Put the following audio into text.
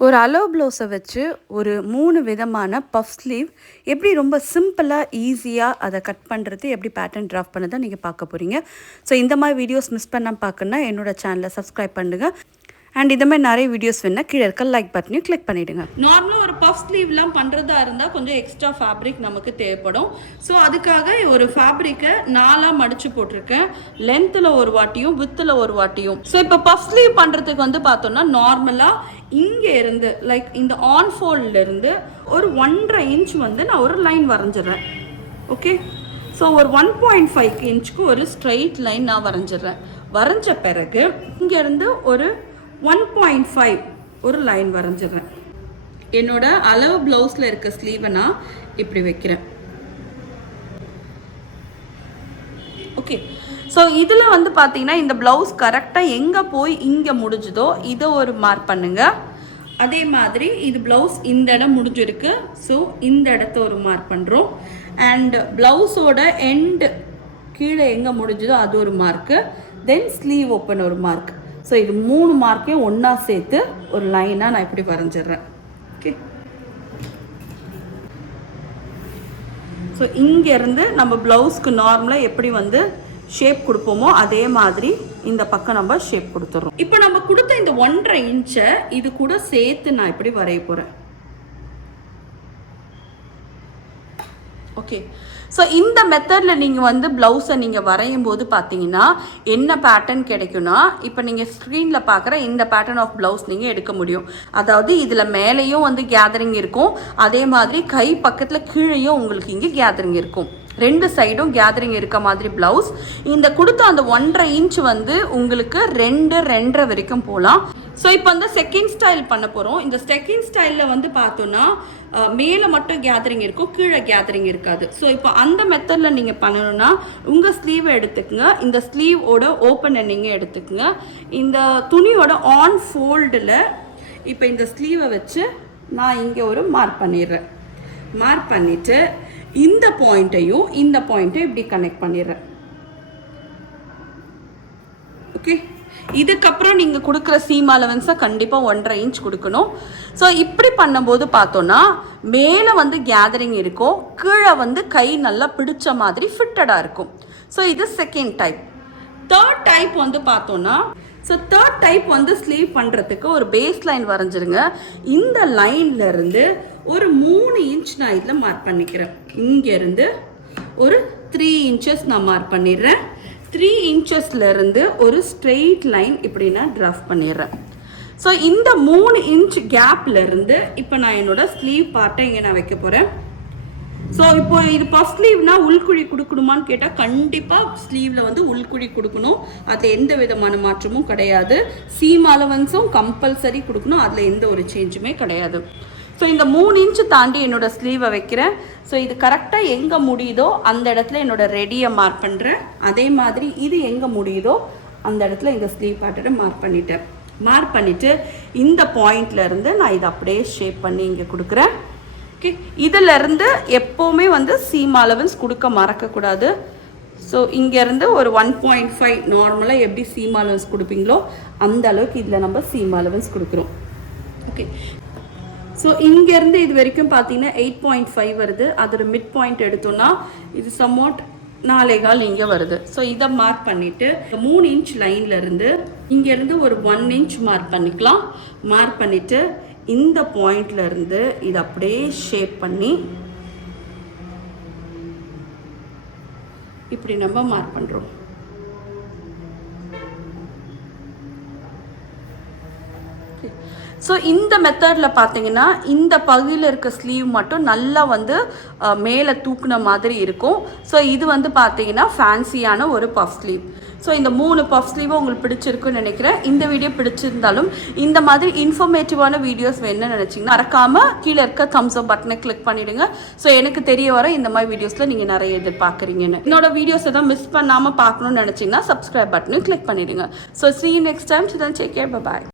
ஒரு அலோ ப்ளவுஸை வச்சு ஒரு மூணு விதமான பஃப் ஸ்லீவ் எப்படி ரொம்ப சிம்பிளாக ஈஸியாக அதை கட் பண்ணுறது எப்படி பேட்டர்ன் ட்ராஃப்ட் பண்ணதை நீங்கள் பார்க்க போகிறீங்க ஸோ இந்த மாதிரி வீடியோஸ் மிஸ் பண்ணால் பார்க்கணுன்னா என்னோடய சேனலை சப்ஸ்கிரைப் பண்ணுங்கள் அண்ட் இந்த மாதிரி நிறைய வீடியோஸ் வேணால் கீழே இருக்க லைக் பட்டனையும் கிளிக் பண்ணிவிடுங்க நார்மலாக ஒரு பஃப் ஸ்லீவ்லாம் பண்ணுறதா இருந்தால் கொஞ்சம் எக்ஸ்ட்ரா ஃபேப்ரிக் நமக்கு தேவைப்படும். ஸோ அதுக்காக ஒரு ஃபேப்ரிக்கை நாலாக மடித்து போட்டிருக்கேன். லென்த்தில் ஒரு வாட்டியும் வித்தில் ஒரு வாட்டியும். ஸோ இப்போ பஃப் ஸ்லீவ் பண்ணுறதுக்கு வந்து பார்த்தோம்னா நார்மலாக இங்கே இருந்து லைக் இந்த ஆன் இருந்து ஒரு ஒன்றரை இன்ச் வந்து நான் ஒரு லைன் வரைஞ்சிடுறேன். ஓகே ஸோ ஒரு ஒன் பாயிண்ட் ஃபைவ் இன்ச்சுக்கு ஒரு ஸ்ட்ரைட் லைன் நான் வரைஞ்சிடுறேன். வரைஞ்ச பிறகு இங்கேருந்து ஒரு ஒன் பாயிண்ட் ஃபைவ் ஒரு லைன் வரைஞ்சிடுறேன் என்னோட அளவு ப்ளவுஸில் இருக்க ஸ்லீவை நான் இப்படி வைக்கிறேன். ஓகே ஸோ இதில் வந்து பார்த்தீங்கன்னா இந்த ப்ளவுஸ் கரெக்டாக எங்கே போய் இங்கே முடிஞ்சுதோ இதை ஒரு மார்க் பண்ணுங்கள் அதே மாதிரி இது ப்ளவுஸ் இந்த இடம் முடிஞ்சிருக்கு. ஸோ இந்த இடத்த ஒரு மார்க் பண்ணுறோம் அண்ட் ப்ளவுஸோட எண்டு கீழே எங்கே முடிஞ்சுதோ அது ஒரு மார்க்கு தென் ஸ்லீவ் ஓப்பன் ஒரு மார்க் ஸோ இது மூணு மார்க்கையும் ஒன்றா சேர்த்து ஒரு லைனாக நான் இப்படி வரைஞ்சிடுறேன். ஓகே ஸோ இங்கேருந்து நம்ம ப்ளவுஸ்க்கு நார்மலாக எப்படி வந்து ஷேப் கொடுப்போமோ அதே மாதிரி இந்த பக்கம் நம்ம ஷேப் கொடுத்துட்றோம். இப்போ நம்ம கொடுத்த இந்த ஒன்றரை இன்ச்சை இது கூட சேர்த்து நான் இப்படி வரைய போகிறேன் ஓகே ஸோ இந்த மெத்தடில் நீங்கள் வந்து ப்ளவுஸை நீங்கள் வரையும் போது பார்த்தீங்கன்னா என்ன பேட்டர்ன் கிடைக்கும்னா இப்போ நீங்கள் ஸ்க்ரீனில் பார்க்குற இந்த பேட்டர்ன் ஆஃப் ப்ளவுஸ் நீங்கள் எடுக்க முடியும். அதாவது இதில் மேலேயும் வந்து கேதரிங் இருக்கும். அதே மாதிரி கை பக்கத்தில் கீழேயும் உங்களுக்கு இங்கே கேதரிங் இருக்கும். ரெண்டு சைடும் கேதரிங் இருக்க மாதிரி ப்ளவுஸ் இந்த கொடுத்த அந்த ஒன்றரை இன்ச் வந்து உங்களுக்கு ரெண்டு ரெண்டரை வரைக்கும் போகலாம் ஸோ இப்போ வந்து செகண்ட் ஸ்டைல் பண்ண போகிறோம் இந்த செகண்ட் ஸ்டைலில் வந்து பார்த்தோன்னா மேலே மட்டும் கேதரிங் இருக்கும் கீழே கேதரிங் இருக்காது. ஸோ இப்போ அந்த மெத்தடில் நீங்கள் பண்ணணும்னா உங்கள் ஸ்லீவை எடுத்துக்கங்க. இந்த ஸ்லீவோட ஓப்பன் நீங்கள் எடுத்துக்கங்க. இந்த துணியோட ஆன் ஃபோல்டில் இப்போ இந்த ஸ்லீவை வச்சு நான் இங்கே ஒரு மார்க் பண்ணிடுறேன். மார்க் பண்ணிவிட்டு இந்த பாயிண்ட்டையும் இந்த பாயிண்ட்டையும் இப்படி கனெக்ட் பண்ணிடுறேன். ஓகே இதுக்கப்புறம் நீங்கள் கொடுக்குற சீம் அலவன்ஸை கண்டிப்பாக ஒன்றரை இன்ச் கொடுக்கணும். ஸோ இப்படி பண்ணும்போது பார்த்தோன்னா மேலே வந்து கேதரிங் இருக்கும் கீழே வந்து கை நல்லா பிடிச்ச மாதிரி ஃபிட்டடாக இருக்கும். ஸோ இது செகண்ட் டைப் தேர்ட் டைப் வந்து பார்த்தோன்னா ஸோ தேர்ட் டைப் வந்து ஸ்லீவ் பண்ணுறதுக்கு ஒரு பேஸ் லைன் வரைஞ்சிருங்க. இந்த லைன்லேருந்து ஒரு மூணு இன்ச் நான் இதில் மார்க் பண்ணிக்கிறேன். இங்கேருந்து ஒரு த்ரீ இன்ச்சஸ் நான் மார்க் பண்ணிடுறேன். த்ரீ இன்ச்சஸ்லேருந்து ஒரு ஸ்ட்ரெயிட் லைன் இப்படி நான் ட்ராஃப் பண்ணிடுறேன். ஸோ இந்த மூணு இன்ச் கேப்லேருந்து இப்போ நான் என்னோட ஸ்லீவ் பார்ட்டை இங்கே நான் வைக்க போகிறேன் ஸோ இப்போ இது பஃப் ஸ்லீவ்னா உள்குழி கொடுக்கணுமான்னு கேட்டால் கண்டிப்பாக ஸ்லீவில் வந்து உள்குழி கொடுக்கணும். அதில் எந்த விதமான மாற்றமும் கிடையாது. சீம் அலவன்ஸும் கம்பல்சரி கொடுக்கணும். அதில் எந்த ஒரு சேஞ்சுமே கிடையாது. ஸோ இந்த மூணு இன்ச்சு தாண்டி என்னோடய ஸ்லீவை வைக்கிறேன். ஸோ இது கரெக்டாக எங்கே முடியுதோ அந்த இடத்துல என்னோட ரெடியை மார்க் பண்ணுறேன் அதே மாதிரி இது எங்கே முடியுதோ அந்த இடத்துல இந்த ஸ்லீவ் பேட்டரை மார்க் பண்ணிட்டேன். மார்க் பண்ணிவிட்டு இந்த பாயிண்ட்லேருந்து நான் இதை அப்படியே ஷேப் பண்ணி இங்கே கொடுக்குறேன். ஓகே இதிலேருந்து எப்போவுமே வந்து சீம் அலவன்ஸ் கொடுக்க மறக்கக்கூடாது. ஸோ இங்கேருந்து ஒரு ஒன் பாயிண்ட் ஃபைவ் நார்மலாக எப்படி சீம் அலவன்ஸ் கொடுப்பீங்களோ அந்த அளவுக்கு இதில் நம்ம சீம் அலவன்ஸ் கொடுக்குறோம். ஓகே ஸோ இங்கேருந்து இது வரைக்கும் பார்த்தீங்கன்னா எயிட் பாயிண்ட் ஃபைவ் வருது. அதோட மிட் பாயிண்ட் எடுத்தோம்னா இது சம்மோட் நாலே கால் இங்கே வருது. ஸோ இதை மார்க் பண்ணிவிட்டு மூணு இன்ச் லைன்லேருந்து இங்கேருந்து ஒரு ஒன் இன்ச் மார்க் பண்ணிக்கலாம். மார்க் பண்ணிவிட்டு இந்த பாயிண்ட்லேருந்து இதை அப்படியே ஷேப் பண்ணி இப்படி நம்ம மார்க் பண்ணுறோம் ஸோ இந்த மெத்தடில் பார்த்தீங்கன்னா இந்த பகுதியில் இருக்க ஸ்லீவ் மட்டும் நல்லா வந்து மேலே தூக்குன மாதிரி இருக்கும். ஸோ இது வந்து பார்த்தீங்கன்னா ஃபேன்சியான ஒரு பஃப் ஸ்லீவ் ஸோ இந்த மூணு பஃப் ஸ்லீவும் உங்களுக்கு பிடிச்சிருக்குன்னு நினைக்கிறேன். இந்த வீடியோ பிடிச்சிருந்தாலும் இந்த மாதிரி இன்ஃபர்மேட்டிவான வீடியோஸ் வேணும்னு நினச்சிங்கன்னா மறக்காமல் கீழே இருக்க தம்ஸ் அப் பட்டனை கிளிக் பண்ணிவிடுங்க ஸோ எனக்கு தெரிய வர இந்த மாதிரி வீடியோஸில் நீங்கள் நிறைய எதிர்பார்க்குறீங்கன்னு. என்னோட வீடியோஸை தான் மிஸ் பண்ணாமல் பார்க்கணும்னு நினச்சிங்கன்னா சப்ஸ்கிரைப் பட்டனும் கிளிக் பண்ணிவிடுங்க so see next time so தான் சேக் கேர் பாய்